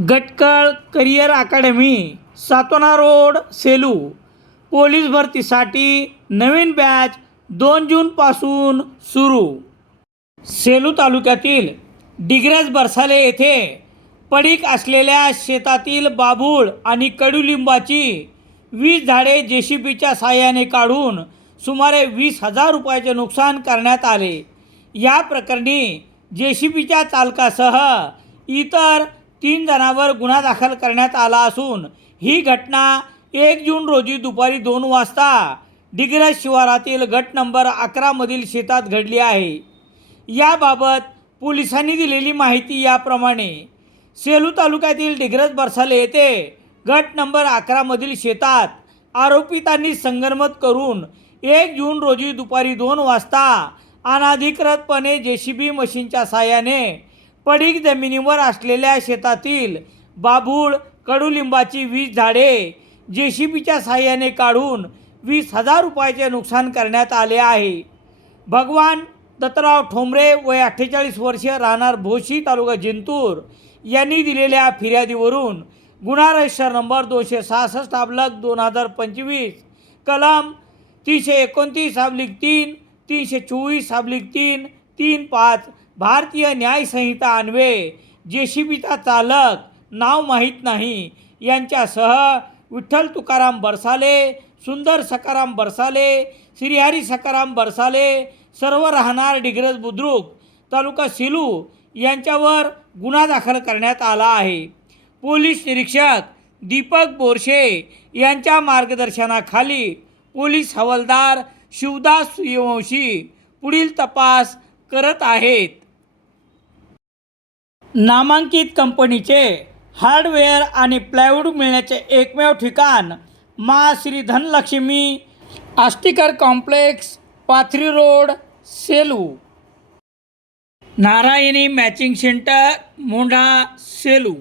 Gatkal career academy Satona road Selu. Police भरतीसाठी नवीन batch दोन जूनपासून सुरू. सेलू तालुक्यातील डिग्रज बरसाले येथे पडीक असलेल्या शेतातील बाभूळ आणि कडुलिंबाची वीस झाडे जे सी बीच्या साहाय्याने काढून सुमारे वीस हजार रुपयाचे नुकसान करण्यात आले. या प्रकरणी जे सी बीच्या चालकासह इतर तीन जणांवर गुन्हा दाखल करण्यात आला असून ही घटना एक जून रोजी दुपारी दोन वाजता डिग्रज शिवारातील गट नंबर अकरामधील शेतात घडली आहे. याबाबत पोलिसांनी दिलेली माहिती याप्रमाणे सेलू तालुक्यातील डिग्रज बरसाले येथे गट नंबर अकरामधील शेतात आरोपितांनी संगनमत करून एक जून रोजी दुपारी दोन वाजता अनाधिकृतपणे जे सी बी मशीनच्या साहाय्याने पडीक जमिनीवर असलेल्या शेतातील बाभूळ कडुलिंबाची वीस झाडे जे सी बीच्या साहाय्याने काढून वीस हजार रुपयाचे नुकसान करण्यात आले आहे. भगवान दत्तराव ठोंबरे वय अठ्ठेचाळीस वर्ष राहणार भोशी तालुका जिंतूर यांनी दिलेल्या फिर्यादीवरून गुन्हा रजिस्टर नंबर दोनशे सहासष्ट अबलक दोन हजार पंचवीस कलम तीनशे एकोणतीस अबलिक तीन तीनशे चोवीस अबलिक तीन तीन पाच भारतीय न्यायसंहिता अन्वये जे सी बीचा चालक नाव माहीत नाही यांच्यासह विठ्ठल तुकाराम बरसाले सुंदर सकाराम बरसाले श्रीहरी सकाराम बरसाले सर्व राहणार डिग्रज बुद्रुक तालुका सिलू यांच्यावर गुन्हा दाखल करण्यात आला आहे. पोलीस निरीक्षक दीपक बोरशे यांच्या मार्गदर्शनाखाली पोलीस हवालदार शिवदास सूर्यवंशी पुढील तपास करत आहेत. नामांकित कंपनीचे हार्डवेअर आणि प्लायवूड मिळण्याचे एकमेव ठिकाण मा Shri Dhanlakshmi Ashtikar complex Pathri road Selu. Narayani matching centre Mondha Selu.